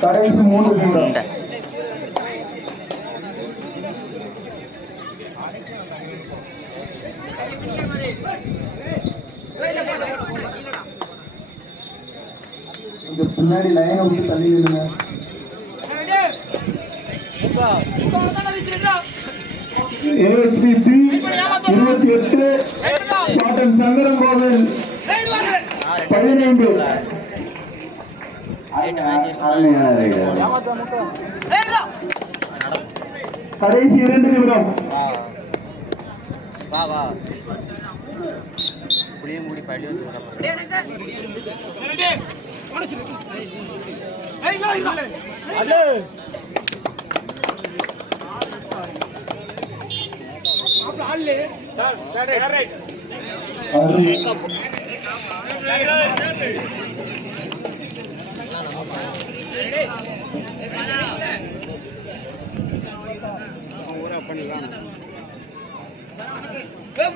கடைசி மூன்று நிமிடம் இந்த பின்னாடி லைனை விட்டு தள்ளி ஏஎஸ்பிபி இருபத்தி எட்டு பாட்டன் சங்கரன் கோவில். பதினைந்து. கடைசி இரண்டு நிமிடம். வா வா. புளிய மூடி பள்ளி வந்து சூரிய வெம்பரதே இருக்கானா மேட்ச் ஓவர் ஆனா அவனே பண்ணல களம்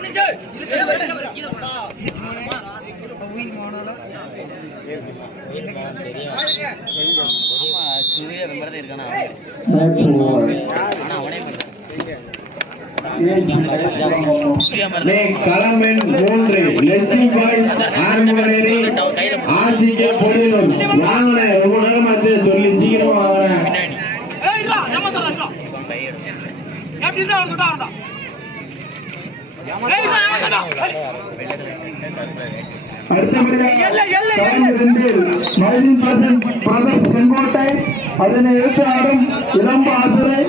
எண் மூன்று லெஸ்ஸி பாய்ஸ் ஆரம்பரேரி ஆர்சிகே பொடியூர் வாங்கின ரொம்ப நேரம் சொல்லி சீக்கிரமா வாங்க அடுத்தபடியாக களம் இரண்டில் மைதீன் பிரதன் பிரதர் செங்கோட்டை அதனை எடுத்து ஆடும் இளம்ப ஆசிரை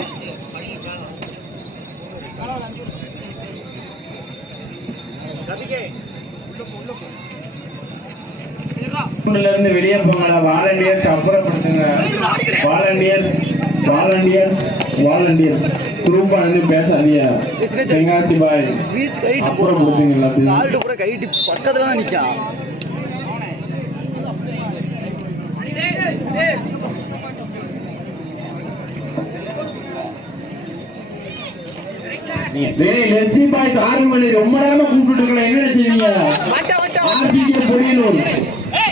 இருந்து வெளியே போங்க வாலண்டியர்ஸ் அப்புறப்படுத்துங்க. Volunteers volunteers. வாலண்டியர்ஸ் குரூப்பா வந்து பேசாதீங்க. தெங்காசி பாய் அப்புறப்படுத்துங்க எல்லாத்தையும். கூட கைட்டு பக்கத்துல தான் நிக்கான் டேய் லெஸ்ஸி பாய்ஸ் ஆறு மணி ரொம்ப நேரமா கூப்பிட்டு இருக்கல என்ன செய்வீங்க? ஆர்சிகே பொடியனூர்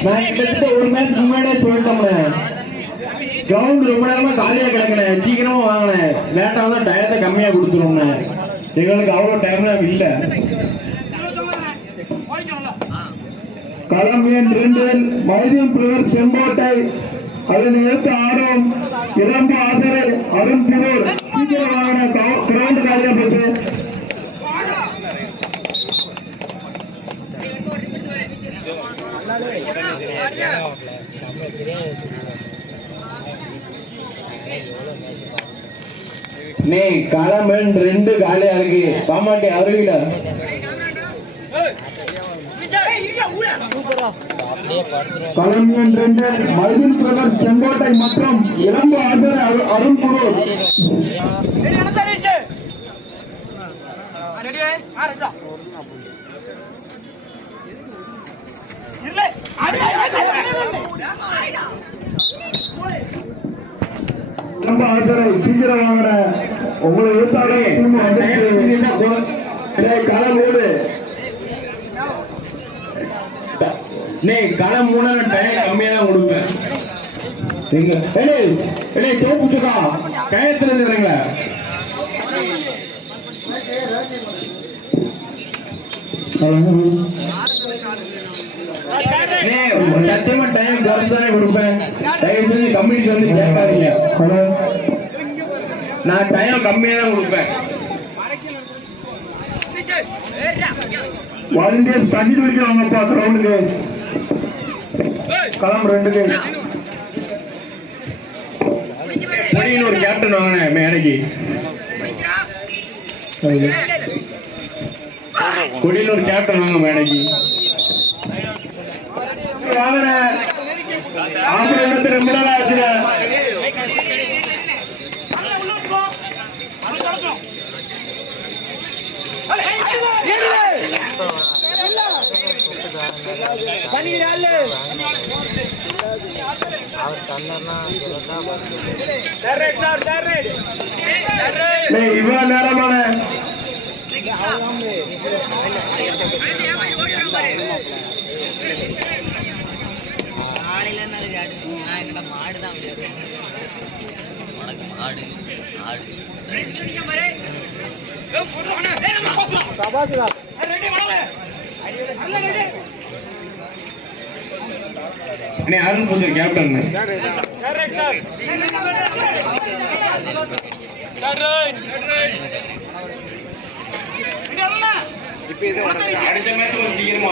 நான் கிட்டத்தட்ட ஒரு மேட்ச் முன்னாடியே சொல்லிட்டோம்னே கிரவுண்ட் ரொம்ப நேரமா காலியா கிடக்கல. சீக்கிரமா வாங்கினேன் லேட்டா தான் டயத்தை கம்மியா கொடுத்துருவோம்னே. எங்களுக்கு அவ்வளவு டைம்லாம் இல்ல. களம் இரண்டில் மைதீன் பிரதர் செங்கோட்டை அதனை எடுத்து ஆடும் இளம்ப ஆசரை அருண் திருவர் சீக்கிரம் வாங்கின கிரவுண்ட் காலியா போச்சு. நீ களமன் ரெண்டு காலியா இருக்கு பாமாட்டி அருகில. களம் எண் பிரதர் செங்கோட்டை மற்றும் இளம்பு ஆசிரை அரு- இளம்ப ஆசிரை சீக்கிரம் வாங்கின உங்களை எடுத்தாலே களம் ஓடு நீ களம் மூணா டைம் கம்மியா தான் கொடுப்பேன் சோப்பு சுக்கா கயத்துல இருந்துறீங்களா சத்தியமா டைம் குறைச்சானே கொடுப்பேன். தயவு செஞ்சு கம்யூனிட்டி வந்து கேட்காதீங்க. நான் டைம் கம்மியா தான் கொடுப்பேன். வாலண்டியர்ஸ் தண்ணி குடிக்க வாங்கப்பா கிரவுண்டுக்கு களம் ரெண்டுக்கு. பொடின்னு ஒரு கேப்டன் வாங்கினேன் மேடைக்கு. கொடியில் ஒரு கேப்டன் வாங்க மேடைக்கு. அதற்கு வாகன ஆம்பளை முதல் ஆசிரியர். இவ்வளவு நேரமான என்கிட்ட மாடு தான் முடியாது உனக்கு மாடு ஆடு. அண்ணே அருண் புத்தர் கேப்டன் அடுத்த மேட்ச் ஒரு சீக்கிரமா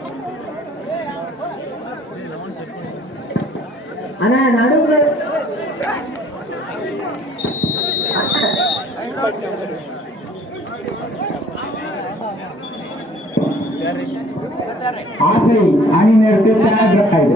ஆனா நடுவுல ஆசை அணியினருக்கு தேர்ட் ரைடு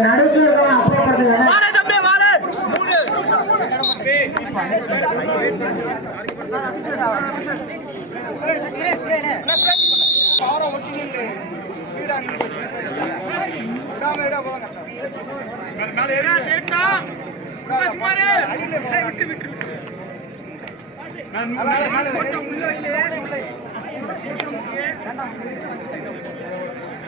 நடுவுல இருக்கவன் அப்புறப்படுத்துங்க நான் உள்ள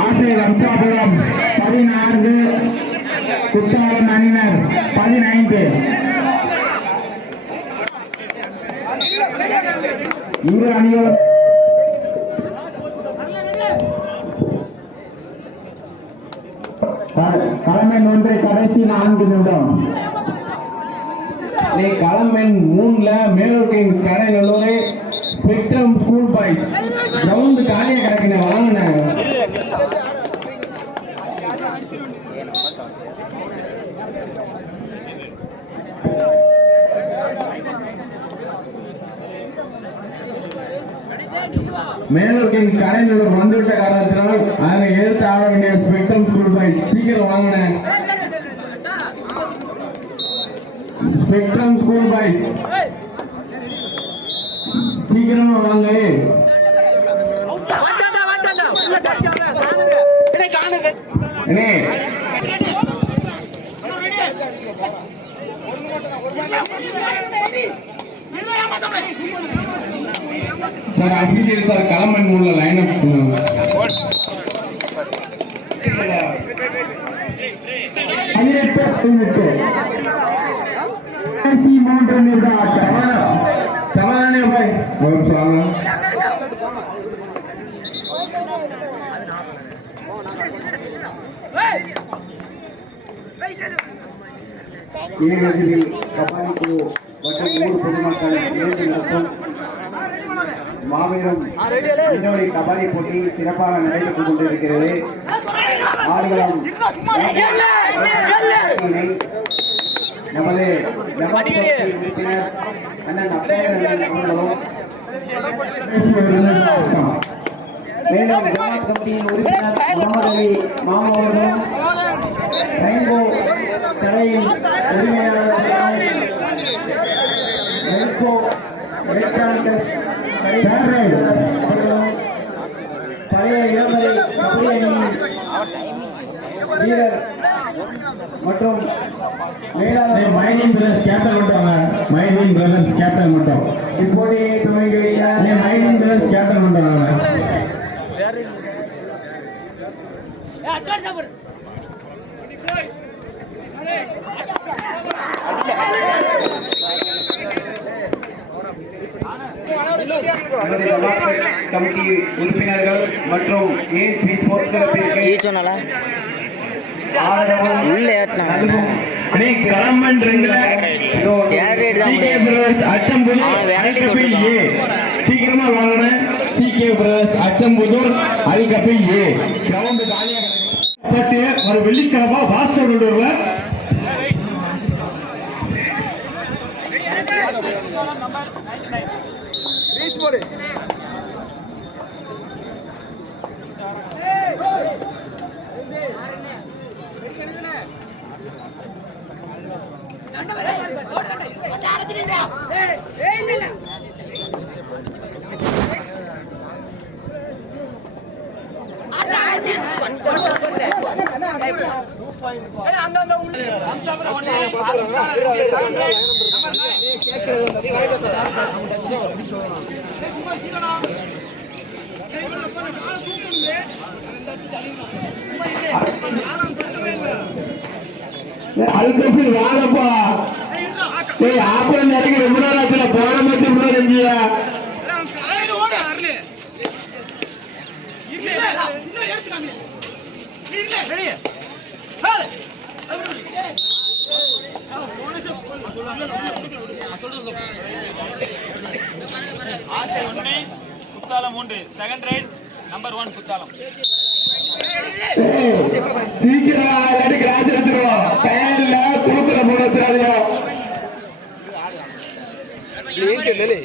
ஆசை வம்சாபுரம் பதினான்கு குற்றாலம் அணியினர் பதினைந்து. இரு அணிகளும் க- களமெண் ஒன்றை கடைசி நான்கு நிமிடம். நீ களமெண் மூணுல Melur kings Kadaianallur spectrum school boys. Ground காலியாக கிடக்கின வாங்கினாங்க மேலூர் கிங்ஸ் கடைநல்லூர் வந்துவிட்ட காரணத்தினால் அதை ஏற்று ஆட வேண்டிய ஸ்பெக்ட்ரம் ஸ்கூல் பாய்ஸ் சீக்கிரம் வாங்கினேன் ஸ்பெக்ட்ரம் ஸ்கூல் பாய்ஸ் சீக்கிரமா வாங்க. அண்ணே சார் அபிஷேக் சார் களமன் உள்ள லைன் அப் மூன்று சமாதானே பாய் சமாதானம் ये कबड्डी को மற்றும் ஊர் பொதுமக்கள் இணைந்து நடத்தும் மாபெரும் இன்னொரு கபாடி போட்டி சிறப்பாக நடைபெற்றுக் கொண்டிருக்கிறது ஆடுகளம் நமது உறுப்பினர் அண்ணன் அப்பையர் அவர்களும் மேலும் ஜமாத் கமிட்டியின் உறுப்பினர் முகமது அலி மாமா அவர்களும் ரெயின்போ கடையின் உரிமையாளர் ரெயின்போ எலக்ட்ரானிக்ஸ் பழைய இளமலை கபடி அணியின் வீரர் மற்றும் மேலாளர் மைனிங் பிரதர்ஸ் கேப்டன் மட்டும் வாங்க மைனிங் பிரதர்ஸ் கேப்டன் மட்டும் இப்போதைய துவங்கி வைத்த மைனிங் பிரதர்ஸ் கேப்டன் மட்டும் வாங்க நம்முடைய ஜமாத் கமிட்டி உறுப்பினர்கள் மற்றும் ஏசி ஸ்போர்ட்ஸ் கிளப்பிற்கு ஈ சொன்னால ஆதரவும் உள்ள ஏற்றினா நல்கும் அப்படியே கரம்பன் ரெண்டுல இதோ யார் ரேட் தான் சிகே முடியும் பிரதர்ஸ் அச்சம்புதூர் அவன் variety ஏ சீக்கிரமா வாங்கின. பிரதர்ஸ் அச்சம்புதூர் ஏ. கிரவுண்ட் காலியாக. ஒரு வெள்ளிக்கிழமை வாசல் அல்கப்பில் வாங்கப்பா ஏய் ஆப்பரம் இறங்கி ரொம்ப நேரம் ஆச்சுல போன மட்டும் முன்னாடி இருந்தியா குத்தாலம் உண்டு second right number one Kuttalam சீக்கிரம் இல்லாட்டி கிராஸ் எடுத்துருவோம் கையில குழுக்குல போட வச்சிடாதீங்க ஏய் ஜெயண்டே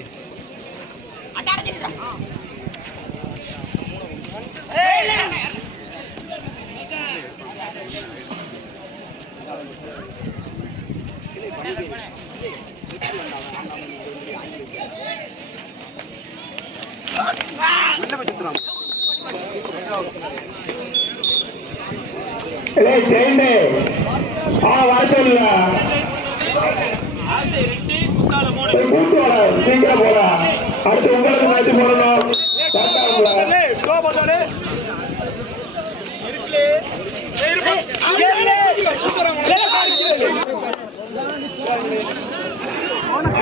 ஆ வர சொல்லுங்க ஆசை ரெண்டு கூட்டு சீக்கிரம் போறா அடுத்து உங்களுக்கு மேட்ச் போடணும்.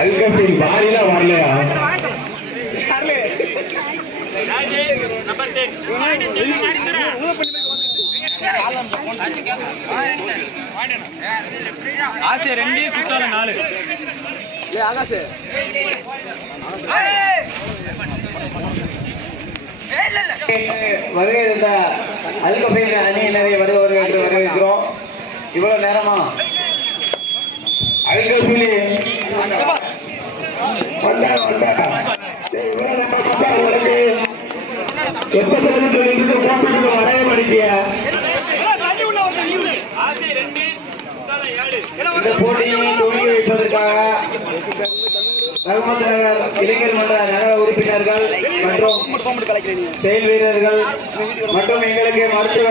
அல்கப்பின் பாரில வரலையா நம்பர் டென் ஆசை ரெண்டு குத்தாலம் நாலு வருகை தந்த அல்கபைன் அணியினரை வருவது என்று வரவேற்கிறோம் இவ்வளவு நேரமா அல்கப்பிலி வந்தா வந்தா ஏய், இவ்வளவு நேரம் பார்த்தா உனக்கு எப்ப கிலோமீட்டர் இருந்து கூப்பிட்டு வரைய போட்டியை துவங்கி வைப்பதற்காக ரகுமத் இளைஞர் மன்ற நகர உறுப்பினர்கள் மற்றும் செயல் வீரர்கள் மற்றும் எங்களுக்கு மருத்துவ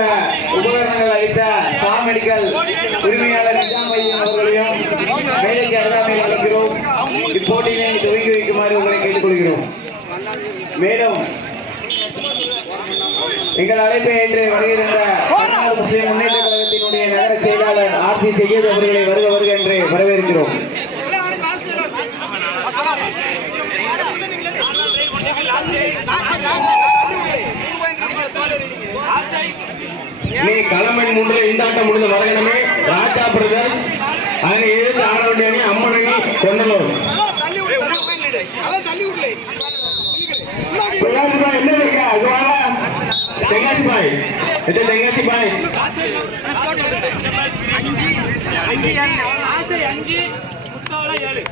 உபகரணங்கள் அளித்த சா மெடிக்கல் உரிமையாளர் நிஜாம் அவர்களையும் மேடைக்கு அருகாமையில் அழைக்கிறோம். இப்போட்டியினை துவங்கி வைக்குமாறு உங்களை கேட்டுக்கொள்கிறோம். மேலும் எங்கள் அழைப்பை ஏற்று வருகின்ற முன்னேற்ற கழகத்தினுடைய நகர செயலாளர் ஆர் சி செய்யது அவர்களை வருக வருக என்று வரவேற்கிறோம். நீ களமணி மூன்று இந்தாட்டம் முடிந்த மரகணமே ராஜா பிரதர்ஸ் அதனை எதிர்த்து ஆட வேண்டிய அணி அம்மன் அணி கொண்டலூர். என்ன தெங்காசி பாய் இது தெங்காசி பாய் ஆசை அஞ்சு முத்தாவளா ஏழு